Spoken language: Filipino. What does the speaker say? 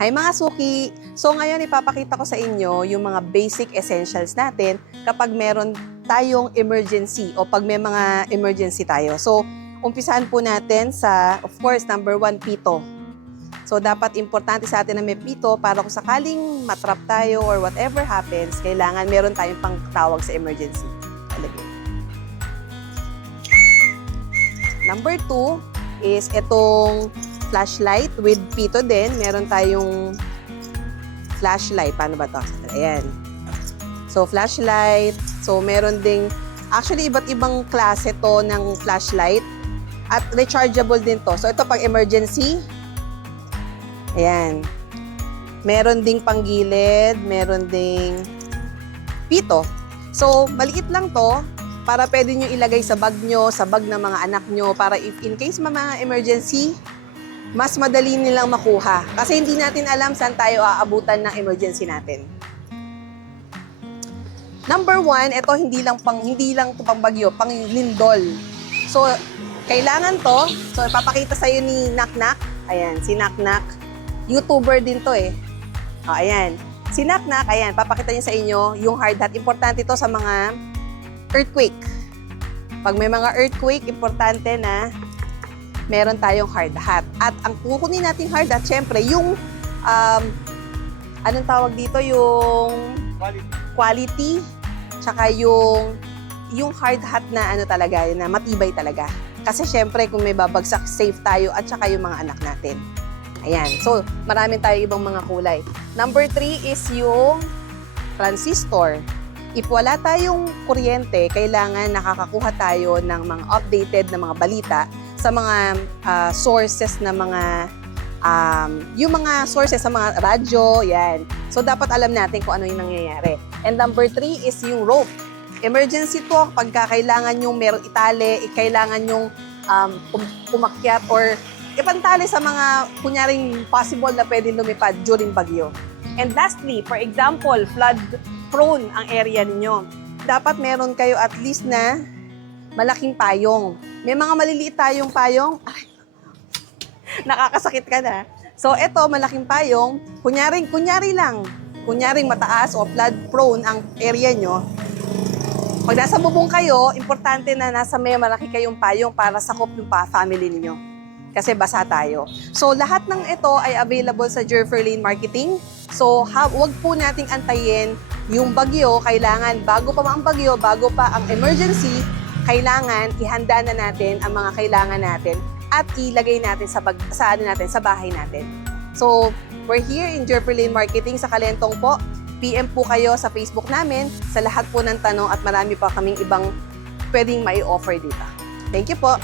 Hi mga suki! So ngayon ipapakita ko sa inyo yung mga basic essentials natin kapag meron tayong emergency o pag may mga emergency tayo. So umpisahan po natin sa, of course, number 1, pito. So dapat importante sa atin na may pito para kung sakaling matrap tayo or whatever happens, kailangan meron tayong pangtawag sa emergency. Alagay. Number 2 is itong flashlight with pito din. Meron tayong flashlight. Paano ba ito? Ayan. So, flashlight. So, meron ding, actually, iba't ibang klase to ng flashlight. At rechargeable din to. So, ito pag emergency. Ayan. Meron ding panggilid. Meron ding pito. So, maliit lang to para pwede nyo ilagay sa bag nyo, sa bag ng mga anak nyo, para if in case mga emergency, mas madali nilang makuha. Kasi hindi natin alam saan tayo aabutan ng emergency natin. Number 1, ito hindi lang to pang bagyo, pang lindol. So, kailangan to. So, ipapakita sa'yo ni Naknak. Ayan, si Naknak. YouTuber din to eh. O, ayan. Si Naknak, ayan, papakita niya sa inyo yung hard hat. Importante to sa mga earthquake. Pag may mga earthquake, importante na meron tayong hard hat. At ang kukunin nating hard hat, syempre, yung, anong tawag dito? Yung quality, tsaka yung hard hat na ano talaga, na matibay talaga. Kasi syempre, kung may babagsak, safe tayo at tsaka yung mga anak natin. Ayan. So, maraming tayo ibang mga kulay. Number 3 is yung transistor. If wala tayong kuryente, kailangan nakakakuha tayo ng mga updated na mga balita sa mga sources na mga, yung mga sources sa mga radyo, yan. So, dapat alam natin kung ano yung nangyayari. And number 3 is yung rope. Emergency to, pagka kailangan yung merong itali, kailangan yung umakyat or ipantali sa mga, kunyaring possible na pwede lumipad during bagyo. And lastly, for example, flood prone ang area ninyo. Dapat meron kayo at least na malaking payong. May mga maliliit tayong payong. Ay, nakakasakit ka na. So, ito, malaking payong. Kunyari lang. Kunyaring mataas o flood prone ang area nyo. Pag nasa bubong kayo, importante na nasa may malaki kayong payong para sakop yung family niyo. Kasi basa tayo. So, lahat ng ito ay available sa Jerferlane Marketing. So, wag po nating antayin yung bagyo. Kailangan, bago pa ang bagyo, bago pa ang emergency, kailangan ihanda na natin ang mga kailangan natin at ilagay natin sa bahay natin. So, we're here in Jerferlane Marketing sa Kalentong po. PM po kayo sa Facebook namin sa lahat po ng tanong at marami pa kaming ibang pwedeng mai-offer dito. Thank you po!